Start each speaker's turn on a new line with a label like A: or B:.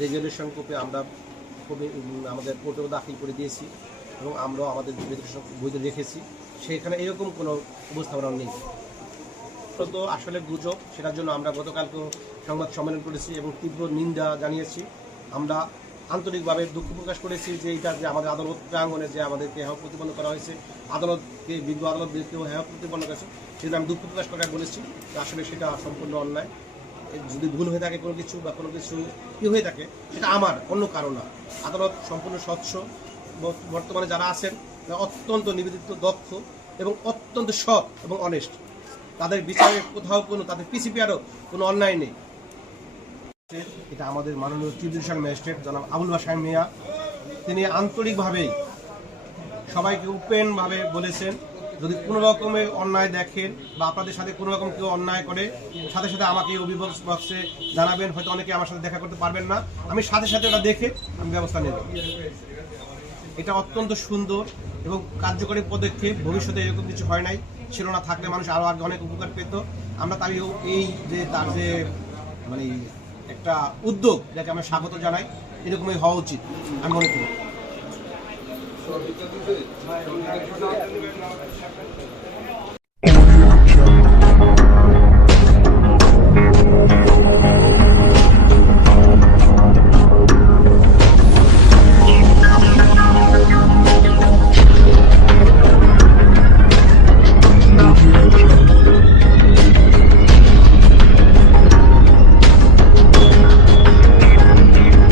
A: Resolution copy আমরা উম, আমাদের কোর্টেও দাখিল করে দিয়েছি এবং আমরাও আমাদের রেজুলেশন বইতে রেখেছি। সেখানে এরকম কোনো উপস্থাপনা নেই। তো আসলে গুজব সেটার জন্য আমরা গতকালকেও সংবাদ সম্মেলন করেছি এবং তীব্র নিন্দা জানিয়েছি। আমরা আন্তরিকভাবে দুঃখ প্রকাশ করেছি যে এটা যে আমাদের আদালত প্রাঙ্গনে যে আমাদেরকে হেয় প্রতিপন্ন করা হয়েছে আদালতকে বিজ্ঞ আদালত বিরুদ্ধেও হেয় প্রতিপন্ন করেছে সেটা আমি দুঃখ প্রকাশ করে বলেছি। আসলে সেটা সম্পূর্ণ অন্যায়। যদি ভুল হয়ে থাকে কোনো কিছু বা কোনো কিছু কি হয়ে থাকে, সেটা আমার, অন্য কারণ না। আদালত সম্পূর্ণ স্বচ্ছ। বর্তমানে যারা আছেন, তারা অত্যন্ত নিবেদিত, দক্ষ এবং অত্যন্ত সৎ এবং অনেস্ট তাদের বিচারে কোথাও কোনো, তাদের পিসিপিআরও কোনো অন্যায় নেই। এটা আমাদের মাননীয় জুডিশিয়াল ম্যাজিস্ট্রেট জনাব আবুল বাসার মিয়া। তিনি আন্তরিকভাবেই সবাইকে ওপেনভাবে বলেছেন যদি কোনো রকমের অন্যায় দেখেন বা আপনাদের সাথে কোনো রকম কেউ অন্যায় করে, সাথে সাথে আমাকে অভিভাবক বক্সে জানাবেন, হয়তো অনেকে আমার সাথে দেখা করতে পারবেন না। আমি সাথে সাথে ওটা দেখে আমি ব্যবস্থা নেব। এটা অত্যন্ত সুন্দর এবং কার্যকরী পদক্ষেপ। ভবিষ্যতে এরকম কিছু হয় নাই। ছিল না থাকলে মানুষ আরও আগে অনেক উপকার পেত। আমরা তাই এই যে তার যে মানে একটা উদ্যোগ, যাকে আমরা স্বাগত জানাই, এরকমই হওয়া উচিত। আমি মনে করি। না